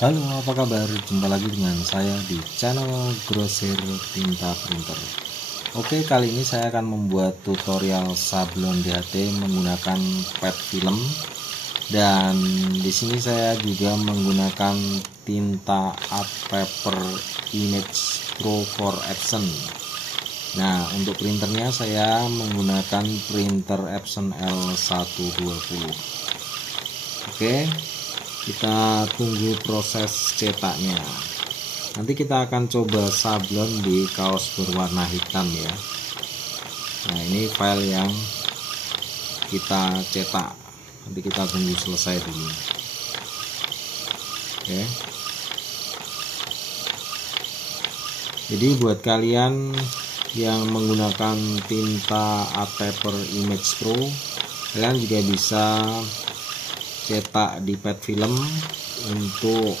Halo, apa kabar? Jumpa lagi dengan saya di channel Grosir Tinta Printer. Oke, kali ini saya akan membuat tutorial sablon DHT menggunakan pet film, dan di sini saya juga menggunakan tinta art paper Image Pro for Epson. Nah, untuk printernya saya menggunakan printer Epson L120. Oke, kita tunggu proses cetaknya. Nanti kita akan coba sablon di kaos berwarna hitam ya. Nah, ini file yang kita cetak, nanti kita tunggu selesai dulu. Oke, jadi buat kalian yang menggunakan tinta art paper Image Pro, kalian juga bisa cetak di pet film untuk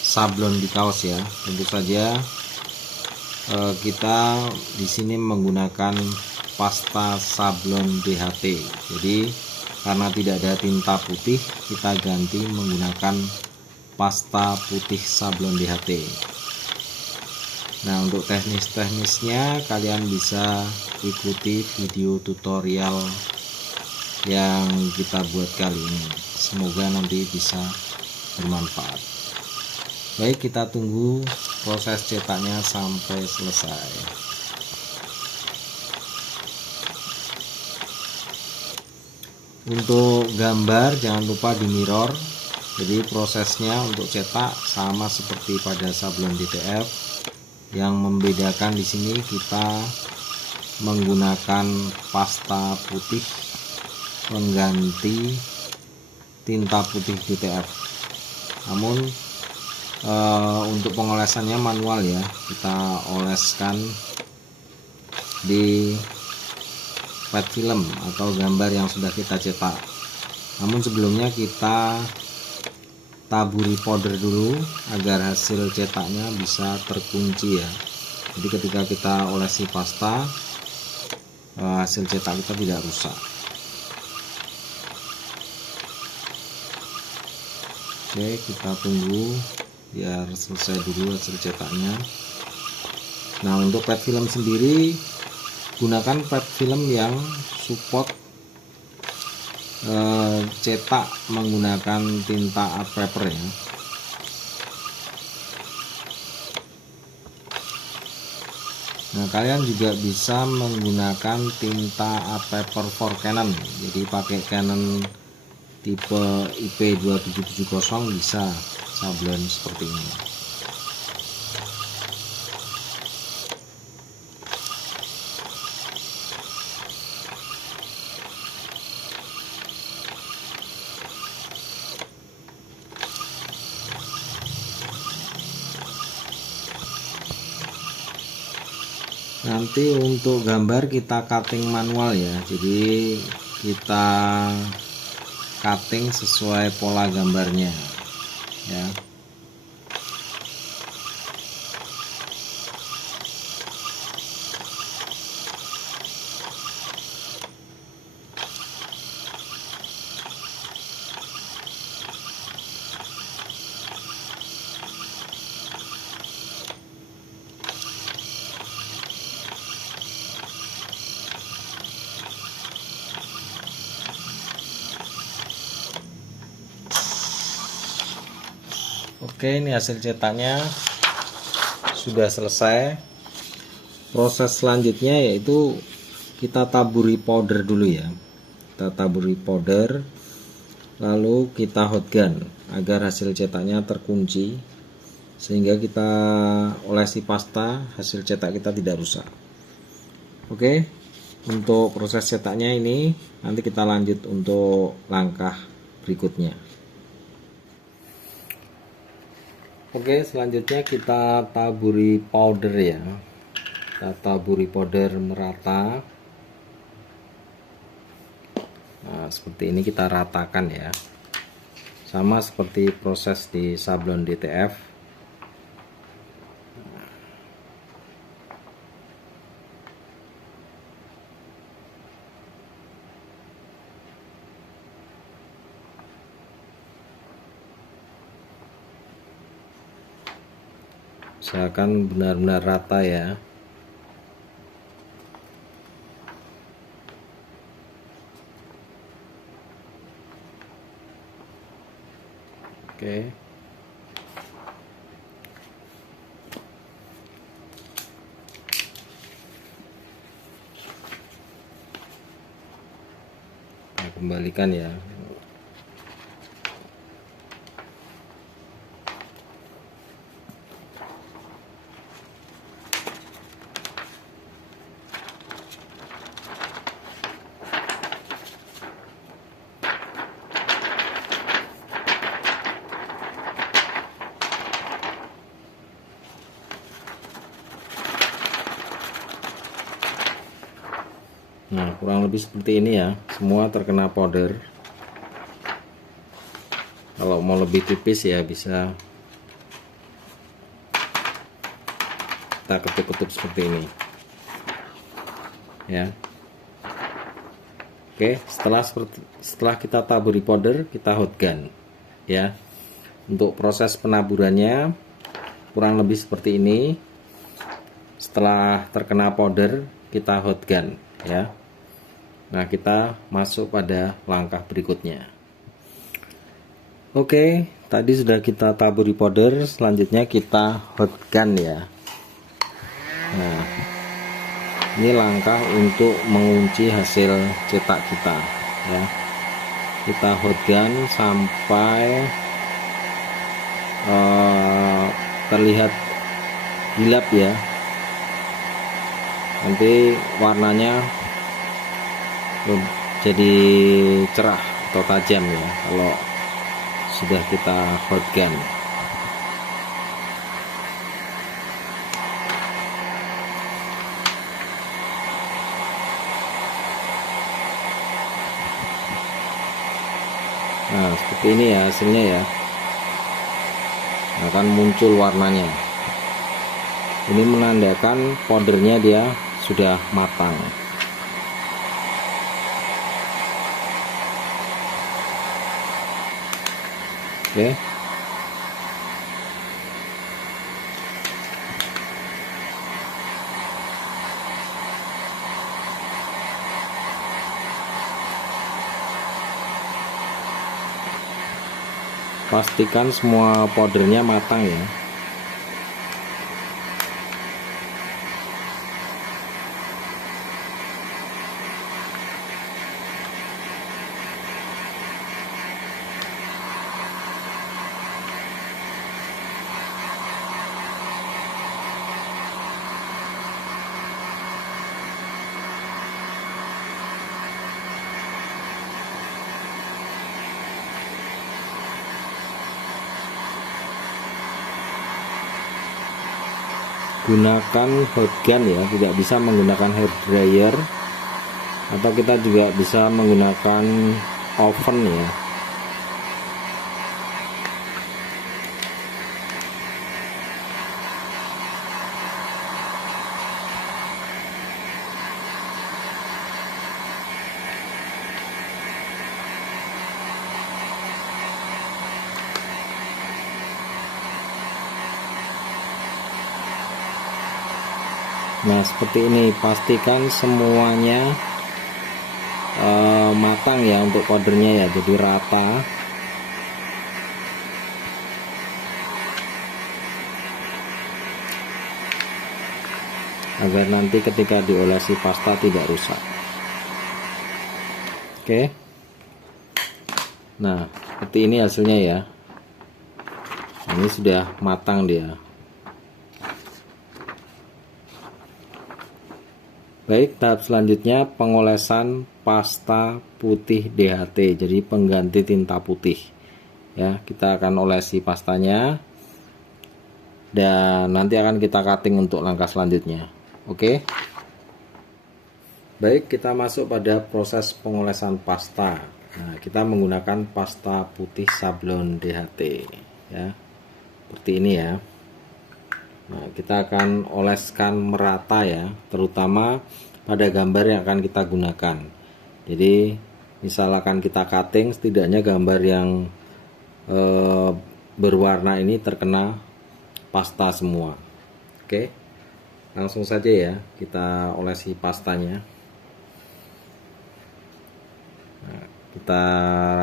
sablon di kaos ya. Tentu saja kita di sini menggunakan pasta sablon DHT. Jadi karena tidak ada tinta putih, kita ganti menggunakan pasta putih sablon DHT. Nah, untuk teknis-teknisnya kalian bisa ikuti video tutorial yang kita buat kali ini. Semoga nanti bisa bermanfaat. Baik, kita tunggu proses cetaknya sampai selesai. Untuk gambar jangan lupa di mirror. Jadi prosesnya untuk cetak sama seperti pada sablon DTF. Yang membedakan di sini kita menggunakan pasta putih mengganti tinta putih DTF. Namun untuk pengolesannya manual ya, kita oleskan di pet film atau gambar yang sudah kita cetak. Namun sebelumnya kita taburi powder dulu agar hasil cetaknya bisa terkunci ya. Jadi ketika kita olesi pasta, hasil cetak kita tidak rusak. Oke, kita tunggu biar selesai dulu hasil cetaknya. Nah, untuk pet film sendiri gunakan pet film yang support cetak menggunakan tinta art paper ya. Nah, kalian juga bisa menggunakan tinta art paper for Canon. Jadi pakai Canon tipe IP2770 bisa sablon seperti ini. Nanti untuk gambar kita cutting manual ya. Jadi kita cutting sesuai pola gambarnya ya. Oke, ini hasil cetaknya sudah selesai. Proses selanjutnya yaitu kita taburi powder dulu ya. Kita taburi powder, lalu kita hot gun agar hasil cetaknya terkunci, sehingga kita olesi pasta, hasil cetak kita tidak rusak. Oke, untuk proses cetaknya ini nanti kita lanjut untuk langkah berikutnya. Oke, selanjutnya kita taburi powder ya. Kita taburi powder merata. Nah, seperti ini kita ratakan ya. Sama seperti proses di sablon DTF. Usahakan benar-benar rata ya. Oke. Nah, kembalikan ya. Nah, kurang lebih seperti ini ya. Semua terkena powder. Kalau mau lebih tipis ya bisa kita ketuk-ketuk seperti ini. Ya. Oke, setelah kita taburi powder, kita hot gun. Ya. Untuk proses penaburannya kurang lebih seperti ini. Setelah terkena powder, kita hot gun ya. Nah, kita masuk pada langkah berikutnya. Oke, tadi sudah kita taburi powder, selanjutnya kita hot gun ya. Nah, ini langkah untuk mengunci hasil cetak kita ya. Kita hot gun sampai terlihat gelap ya. Nanti warnanya jadi cerah atau tajam ya kalau sudah kita hot gun. Nah, seperti ini ya hasilnya ya. Akan muncul warnanya. Ini menandakan powdernya dia sudah matang. Oke. Pastikan semua powdernya matang ya. Gunakan hot gun ya, tidak bisa menggunakan hair dryer, atau kita juga bisa menggunakan oven ya. Nah, seperti ini, pastikan semuanya matang ya untuk powdernya ya, jadi rata. Agar nanti ketika diolesi pasta tidak rusak. Oke. Nah, seperti ini hasilnya ya. Ini sudah matang dia. Baik, tahap selanjutnya pengolesan pasta putih DHT, jadi pengganti tinta putih. Ya, kita akan olesi pastanya dan nanti akan kita cutting untuk langkah selanjutnya. Oke. Baik, kita masuk pada proses pengolesan pasta. Nah, kita menggunakan pasta putih sablon DHT ya. Seperti ini ya. Nah, kita akan oleskan merata ya, terutama pada gambar yang akan kita gunakan. Jadi, misalkan kita cutting, setidaknya gambar yang berwarna ini terkena pasta semua Oke, langsung saja ya kita olesi pastanya. Nah, kita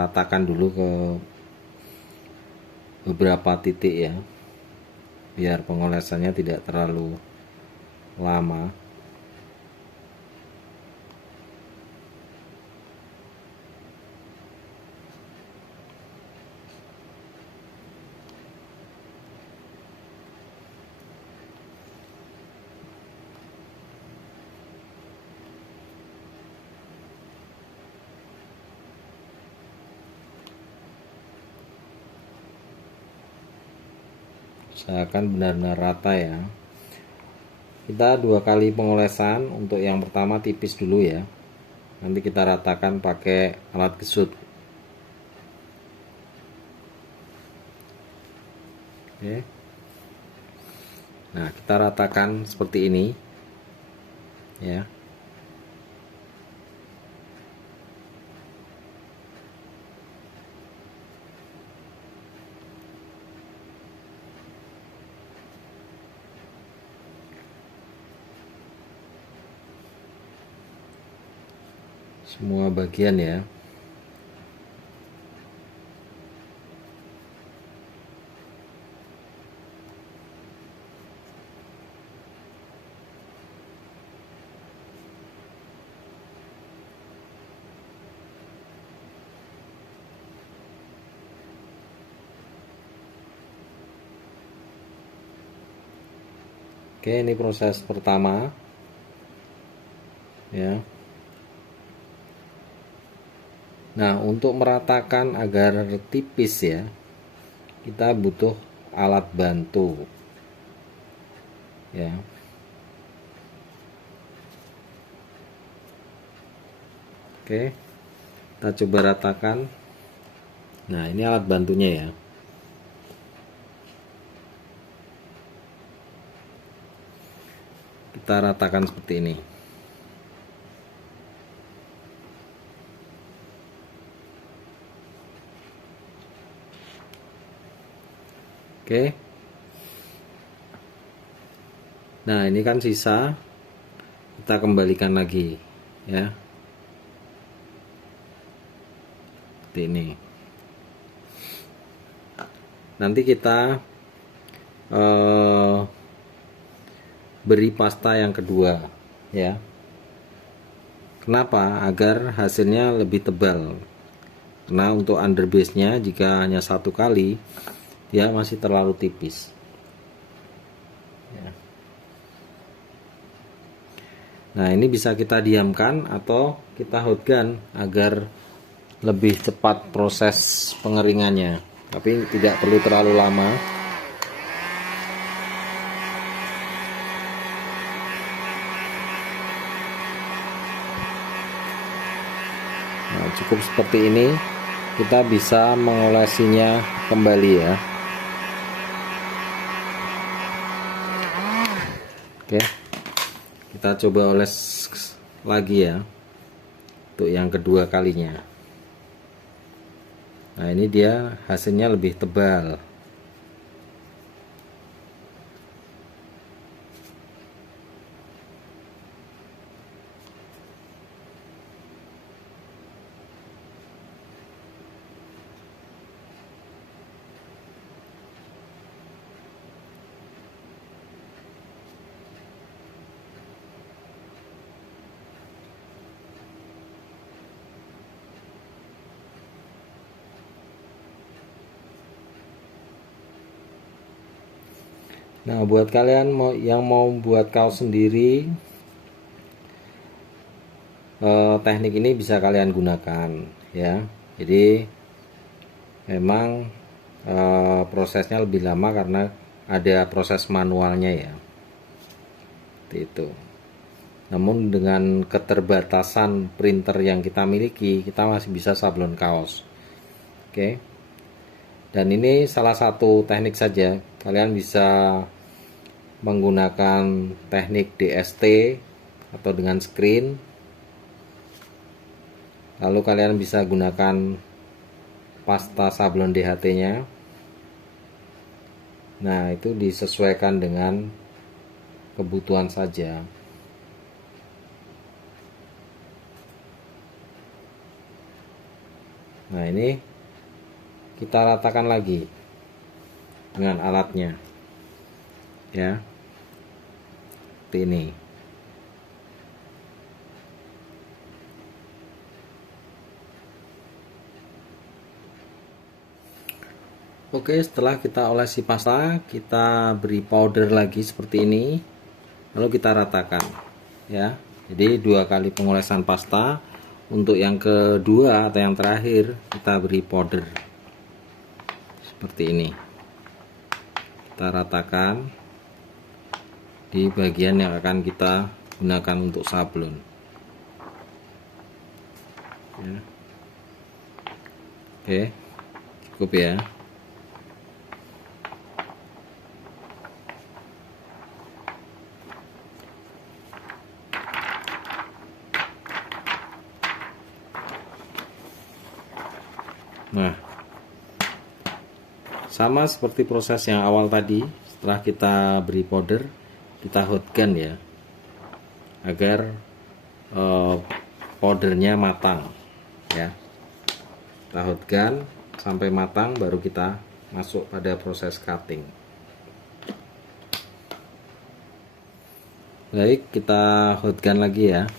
ratakan dulu ke beberapa titik ya, biar pengolesannya tidak terlalu lama. Usahakan benar-benar rata ya. Kita 2 kali pengolesan. Untuk yang pertama tipis dulu ya, nanti kita ratakan pakai alat gesut. Oke. Nah, kita ratakan seperti ini ya. Semua bagian ya. Oke, ini proses pertama ya. Nah, untuk meratakan agar tipis ya, kita butuh alat bantu ya. Oke, kita coba ratakan. Nah, ini alat bantunya ya. Kita ratakan seperti ini. Oke. Nah, ini kan sisa, kita kembalikan lagi ya. Seperti ini. Nanti kita beri pasta yang kedua ya. Kenapa? Agar hasilnya lebih tebal. Karena untuk underbase-nya jika hanya 1 kali, dia masih terlalu tipis ya. Nah, ini bisa kita diamkan atau kita hot gun agar lebih cepat proses pengeringannya, tapi tidak perlu terlalu lama. Nah, cukup seperti ini, kita bisa mengolesinya kembali ya. Oke, kita coba oles lagi ya untuk yang kedua kalinya. Nah, ini dia hasilnya lebih tebal. Nah, buat kalian yang mau buat kaos sendiri, teknik ini bisa kalian gunakan ya. Jadi memang prosesnya lebih lama karena ada proses manualnya ya. Seperti itu. Namun dengan keterbatasan printer yang kita miliki, kita masih bisa sablon kaos. Oke. Dan ini salah satu teknik saja. Kalian bisa menggunakan teknik DST atau dengan screen. Lalu kalian bisa gunakan pasta sablon DHT-nya. Nah, itu disesuaikan dengan kebutuhan saja. Nah, ini kita ratakan lagi dengan alatnya ya, seperti ini. Oke, setelah kita olesi pasta, kita beri powder lagi seperti ini, lalu kita ratakan ya. Jadi 2 kali pengolesan pasta. Untuk yang kedua atau yang terakhir kita beri powder seperti ini. Kita ratakan di bagian yang akan kita gunakan untuk sablon ya. Oke, cukup ya. Nah, sama seperti proses yang awal tadi, setelah kita beri powder, kita hot gun ya, agar powdernya matang ya. Kita hot gun sampai matang, baru kita masuk pada proses cutting. Baik, kita hot gun lagi ya.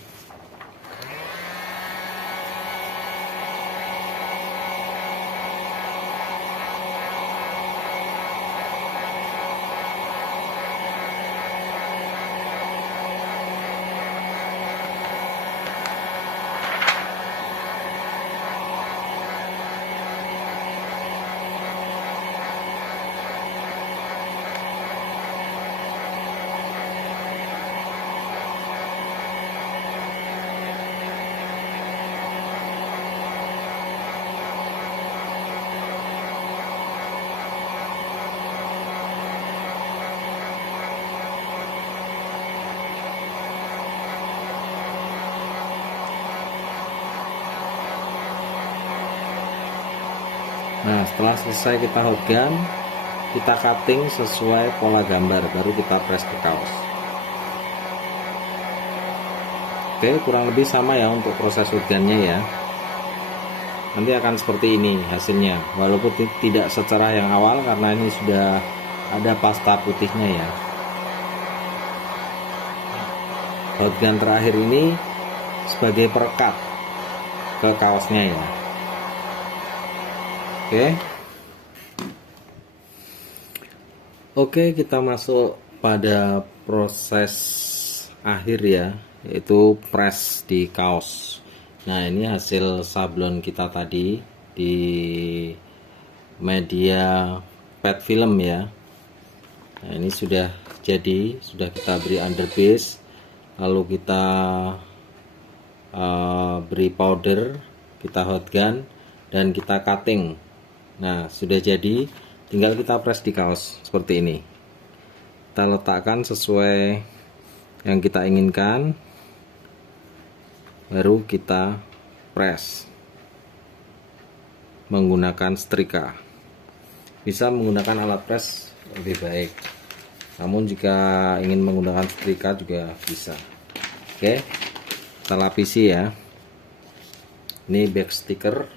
Nah, setelah selesai kita hot gun, kita cutting sesuai pola gambar, baru kita press ke kaos. Oke, kurang lebih sama ya untuk proses hot gunnya ya. Nanti akan seperti ini hasilnya, walaupun tidak secerah yang awal karena ini sudah ada pasta putihnya ya. Hot gun terakhir ini sebagai perekat ke kaosnya ya. Oke, kita masuk pada proses akhir ya, yaitu press di kaos. Nah, ini hasil sablon kita tadi di media pet film ya. Nah, ini sudah jadi, sudah kita beri underbase, lalu kita beri powder, kita hot gun, dan kita cutting. Nah, sudah jadi, tinggal kita press di kaos seperti ini. Kita letakkan sesuai yang kita inginkan, baru kita press menggunakan setrika. Bisa menggunakan alat press lebih baik, namun jika ingin menggunakan setrika juga bisa. Oke, kita lapisi ya. Ini back sticker,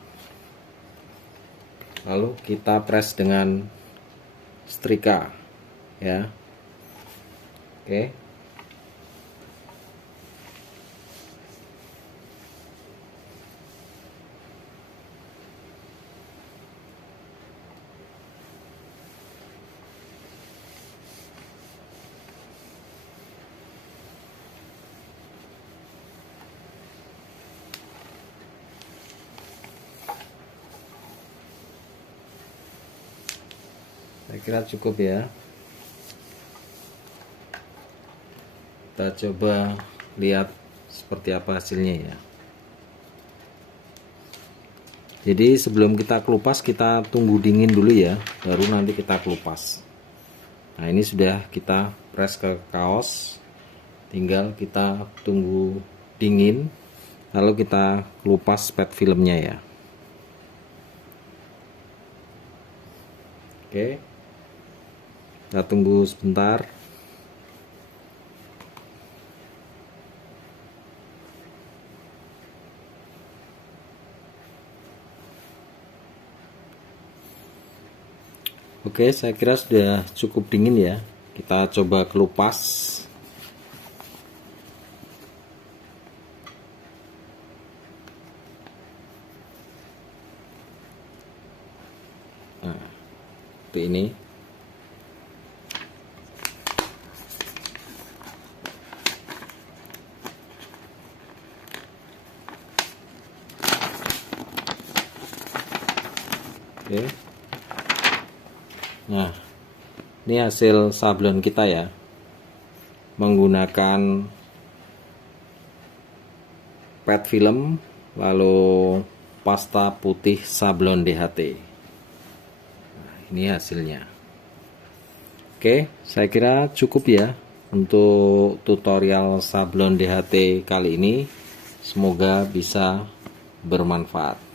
lalu kita press dengan setrika ya. Oke, saya kira cukup ya. Kita coba lihat seperti apa hasilnya ya. Jadi sebelum kita kelupas, kita tunggu dingin dulu ya, baru nanti kita kelupas. Nah, ini sudah kita press ke kaos, tinggal kita tunggu dingin, lalu kita kelupas pet filmnya ya. Oke, kita tunggu sebentar. Oke, saya kira sudah cukup dingin ya. Kita coba kelupas. Nah, seperti ini. Oke. Nah, ini hasil sablon kita ya. Menggunakan PET film, lalu pasta putih sablon DHT. Nah, ini hasilnya. Oke, saya kira cukup ya untuk tutorial sablon DHT kali ini. Semoga bisa bermanfaat.